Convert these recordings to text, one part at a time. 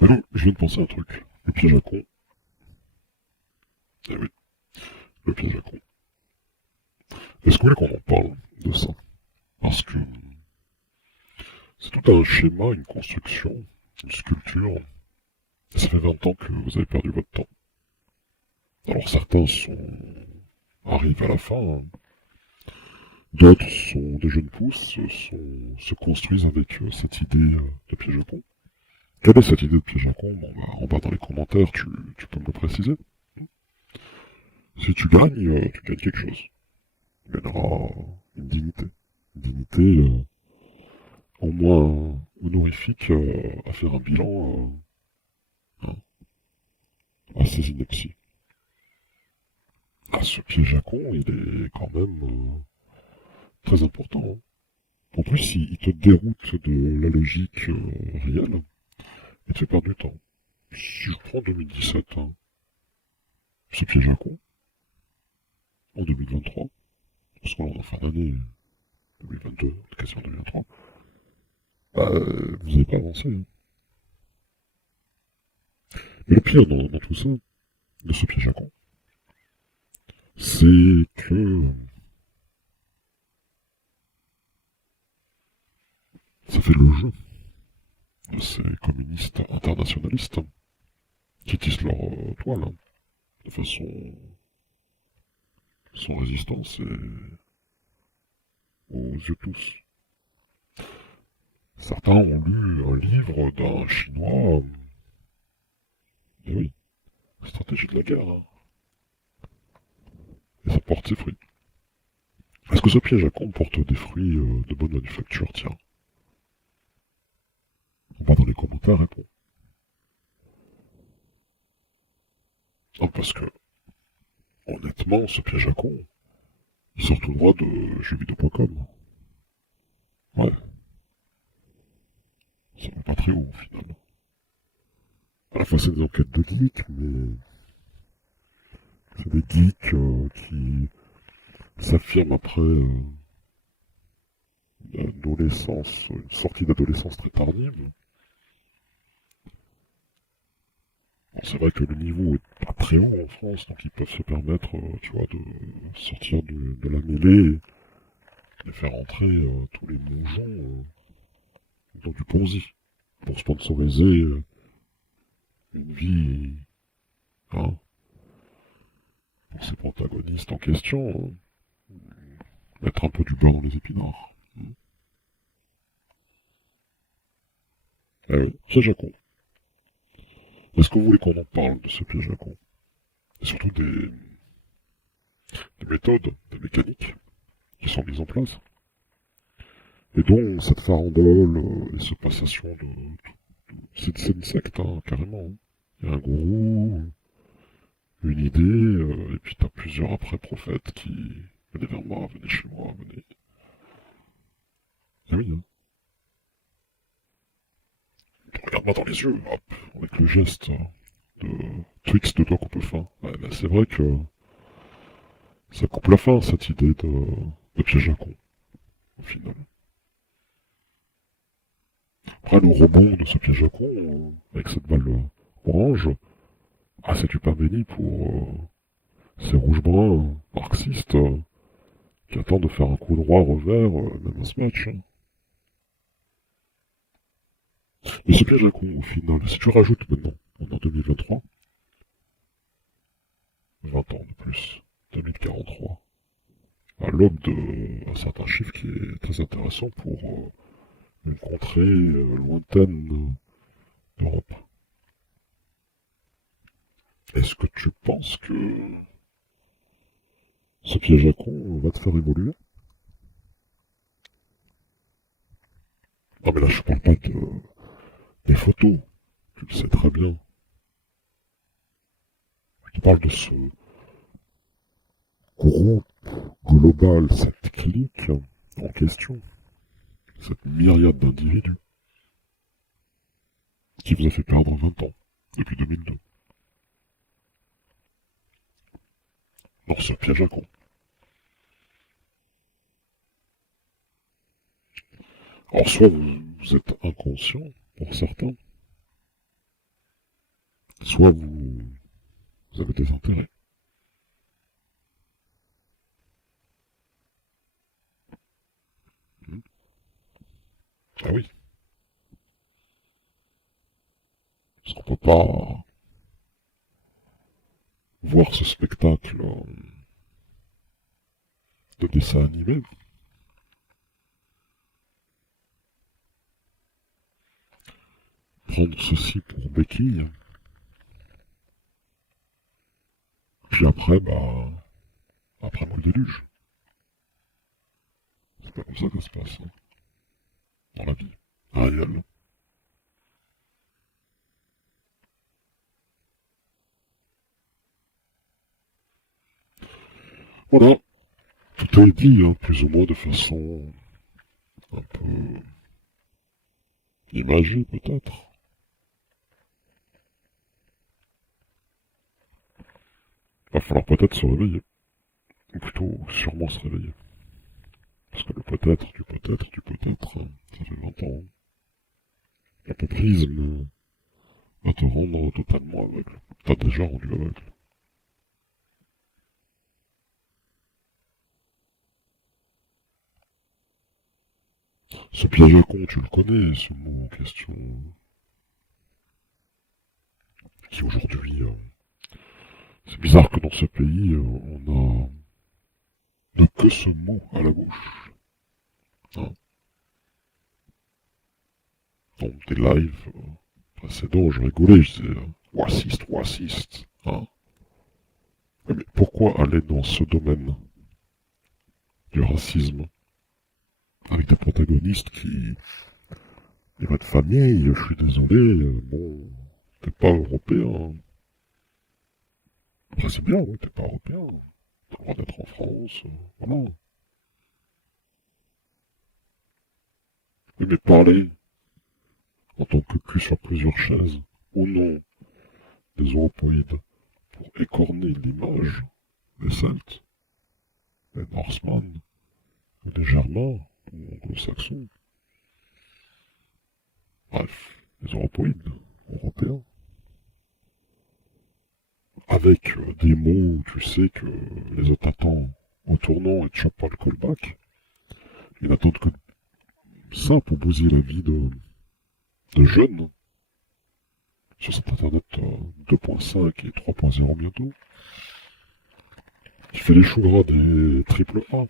Alors, je viens de penser à un truc. Le piège à con. Eh oui, le piège à con. Est-ce que vous voulez qu'on en parle de ça? Parce que c'est tout un schéma, une construction, une sculpture. Ça fait 20 ans que vous avez perdu votre temps. Alors certains arrivent à la fin, hein. D'autres sont des jeunes pousses, se construisent avec cette idée de piège à con. Quelle est cette idée de piège à con? Bon, bah, en bas dans les commentaires, tu peux me le préciser. Si tu gagnes, tu gagnes quelque chose. Tu gagneras une dignité. Une dignité au moins honorifique à faire un bilan hein, assez ineptie. Ah, ce piège à con, il est quand même très important, hein. En plus, il te déroute de la logique réelle et te fait perdre du temps. Si je prends 2017, hein, ce piège à con, en 2023, parce qu'on est en fin d'année 2022, quasi en 2023, bah, vous n'avez pas avancé, hein. Mais le pire dans tout ça, de ce piège à con, c'est que ça fait le jeu de ces communistes internationalistes qui tissent leur toile hein, de façon sans résistance et aux yeux de tous. Certains ont lu un livre d'un Chinois, et oui, stratégie de la guerre, hein, et ça porte ses fruits. Est-ce que ce piège à con porte des fruits de bonne manufacture? Tiens, on va dans les commentaires, réponds. Non, parce que, honnêtement, ce piège à con, il sort tout droit de jeuxvideo.com. Ouais, ça va pas très haut au final. À la fois, c'est des enquêtes de geeks, mais c'est des geeks qui s'affirment après une sortie d'adolescence très tardive. Bon, c'est vrai que le niveau est pas très haut en France, donc ils peuvent se permettre, tu vois, de sortir de la mêlée et de faire entrer tous les mongeons dans du Ponzi pour sponsoriser une vie, hein, pour ces protagonistes en question, mettre un peu du beurre dans les épinards. Piège à con. Est-ce que vous voulez qu'on en parle de ce piège à con? Et surtout des méthodes, des mécaniques qui sont mises en place. Et dont cette farandole et ce passation c'est une secte, hein, carrément, hein. Il y a un gourou, une idée, et puis t'as plusieurs après-prophètes qui venez vers moi, venez chez moi, venez. Ah oui, hein. Regarde-moi dans les yeux, hop, avec le geste de Twix de doigt coupe fin. Ouais, ben c'est vrai que ça coupe la fin, cette idée de piège à con, au final. Après, le rebond de ce piège à con, avec cette balle orange, ah, c'est du pain béni pour ces rouges-bruns marxistes qui attendent de faire un coup droit revers, même à ce match, hein. Mais ce piège à con, au final, si tu rajoutes maintenant, on est en 2023, 20 ans de plus, 2043, à l'aube d'un certain chiffre qui est très intéressant pour une contrée lointaine d'Europe. Est-ce que tu penses que ce piège à con va te faire évoluer? Non mais là je parle pas des photos, tu le sais très bien. Je parle de ce groupe global, cette clique en question, cette myriade d'individus qui vous a fait perdre 20 ans depuis 2002. Dans ce piège à con. Alors soit vous êtes inconscient, pour certains, soit vous avez des intérêts. Ah oui. Parce qu'on peut pas voir ce spectacle de dessin animé. Prendre ceci pour béquille. Puis après, après moi le déluge. C'est pas comme ça que ça se passe, hein, dans la vie réelle. Voilà, tout est dit, hein, plus ou moins de façon un peu imagée peut-être. Va falloir peut-être se réveiller. Ou plutôt, sûrement se réveiller. Parce que le peut-être, du peut-être, du peut-être, ça fait 20 ans. La paprisme va te rendre totalement aveugle. T'as déjà rendu aveugle. Ce piège à con, tu le connais, ce mot en question. Qui aujourd'hui... c'est bizarre que dans ce pays, on a de que ce mot à la bouche. Hein. Dans des lives précédents, je rigolais, je disais raciste, raciste. Hein. Mais pourquoi aller dans ce domaine du racisme avec des protagonistes qui... Et votre famille, je suis désolé, bon, t'es pas européen. Après c'est bien, oui, t'es pas européen. T'as le droit d'être en France, voilà. Mais parler en tant que cul sur plusieurs chaises, au nom des Europoïdes, pour écorner l'image des Celtes, des Norsemen, ou des Germains, ou anglo-saxons. Bref, les Europoïdes, européens. Avec des mots, tu sais, que les autres attendent au tournant et te chopent pas le callback. Ils n'attendent que ça pour bousiller la vie de jeunes sur cet internet 2.5 et 3.0 bientôt. Qui fait les choux gras des triple A,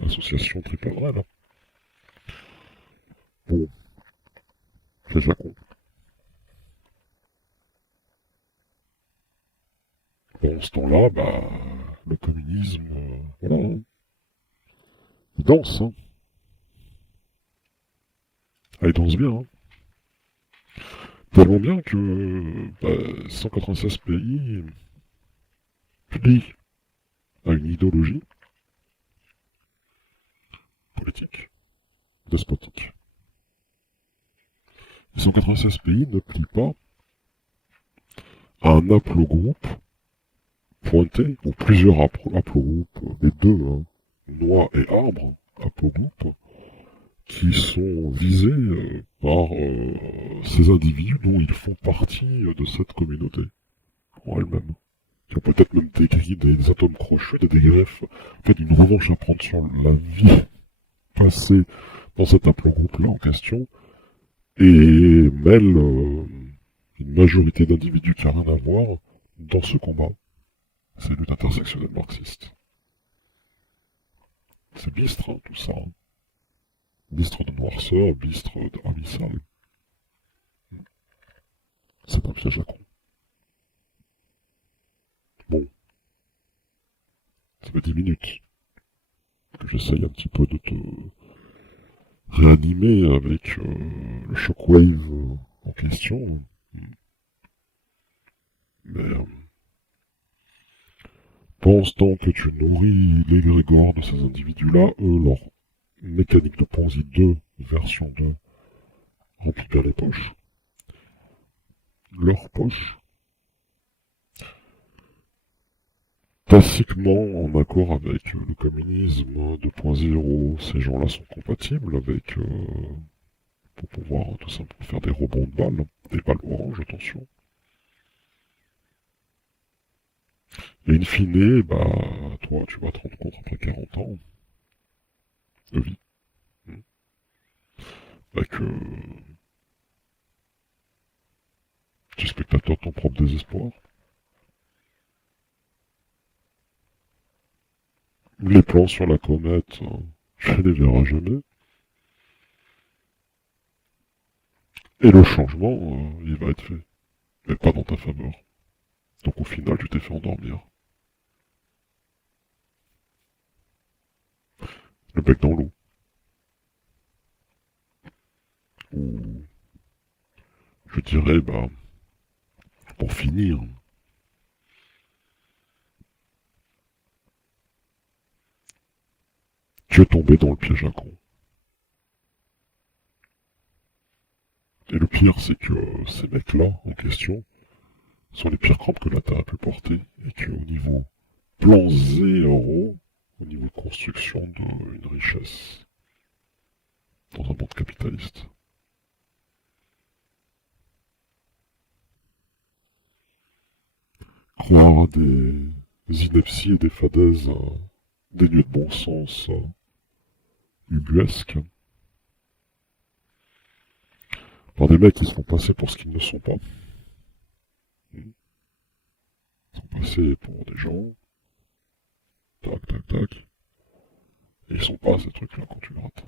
l'association triple A là. Bon, c'est ça con. Pendant ce temps-là, le communisme, voilà, hein. Il danse, hein. Ah, il danse bien, hein. Tellement bien que 196 pays plient à une idéologie politique, despotique. Les 196 pays ne plient pas à un haplogroupe pointé, ou plusieurs haplogroupes, les deux, hein, noix et arbre, haplogroupes, qui sont visés par ces individus dont ils font partie de cette communauté, en elle-même. Qui ont peut-être même des atomes crochus, des greffes, en fait une revanche à prendre sur la vie passée dans cet haplogroupe-là en question, et mêlent une majorité d'individus qui n'a rien à voir dans ce combat. C'est lutte intersectionnelle marxiste. C'est bistre, hein, tout ça. Hein. Bistre de noirceur, bistre de abyssal. C'est un piège à con. Bon. Ça fait 10 minutes que j'essaye un petit peu de te réanimer avec le shockwave en question. Mais pendant que tu nourris l'égrégore de ces individus-là, leur mécanique de Ponzi 2, version 2, remplit bien les poches. Leurs poches. Tacitement en accord avec le communisme 2.0, ces gens-là sont compatibles avec... pour pouvoir tout simplement faire des rebonds de balles, des balles oranges, attention. Et in fine, bah, toi, tu vas te rendre compte après 40 ans de vie, bah, que tu es spectateur de ton propre désespoir. Les plans sur la comète, je les verrai jamais. Et le changement, il va être fait. Mais pas dans ta faveur. Donc au final, tu t'es fait endormir. Le bec dans l'eau. Ou, je dirais, bah, pour finir, tu es tombé dans le piège à con. Et le pire, c'est que ces mecs-là, en question, sont les pires crampes que la Terre a pu porter. Et qu'au niveau plan zéro, au niveau de construction d'une richesse, dans un monde capitaliste. Croire à des inepties et des fadaises dénuées de bon sens, ubuesques, par des mecs qui se font passer pour ce qu'ils ne sont pas. Ils sont passés pour des gens, tac, tac, tac, et ils sont pas ces trucs-là quand tu grattes.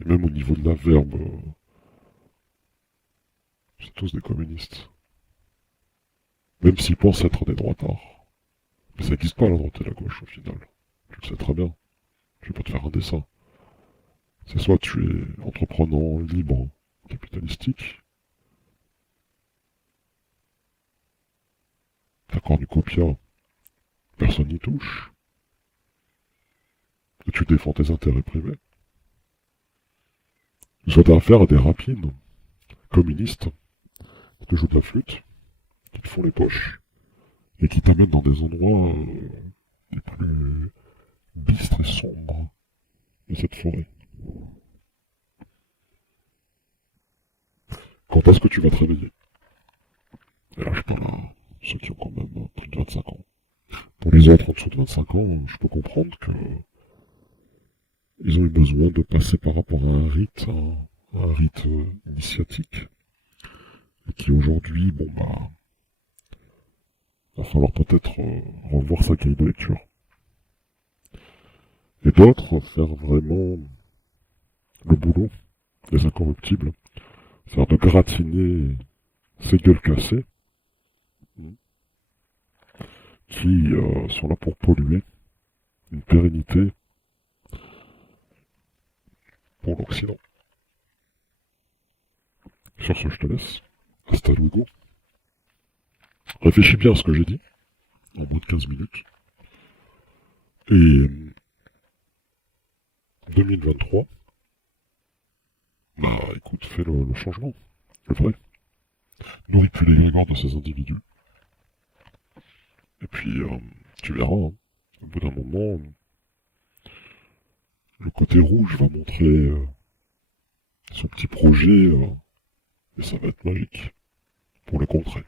Et même au niveau de la verbe, c'est tous des communistes. Même s'ils pensent être des droitards. Mais ça n'existe pas la droite et la gauche au final. Tu le sais très bien. Je vais pas te faire un dessin. C'est soit tu es entreprenant, libre, capitalistique, t'as cornucopia, personne n'y touche, et tu défends tes intérêts privés. Soit t'as affaire à des rapines, communistes, qui te jouent de la flûte, qui te font les poches, et qui t'amènent dans des endroits les plus bistres et sombres de cette forêt. Quand est-ce que tu vas te réveiller? Et là, je parle à ceux qui ont quand même plus de 25 ans. Pour les autres en dessous de 25 ans, je peux comprendre que ils ont eu besoin de passer par rapport à un rite initiatique, et qui aujourd'hui, bon bah, va falloir peut-être revoir sa grille de lecture. Et d'autres faire vraiment le boulot des incorruptibles, c'est-à-dire de gratiner ces gueules cassées qui sont là pour polluer une pérennité pour l'Occident. Sur ce, je te laisse. Hasta luego. Réfléchis bien à ce que j'ai dit, en moins de 15 minutes. Et 2023, bah écoute, fais le changement, le vrai. Nourris plus les grégores de ces individus. Et puis, tu verras, hein, au bout d'un moment, le côté rouge va montrer son petit projet, et ça va être magique pour le contrer.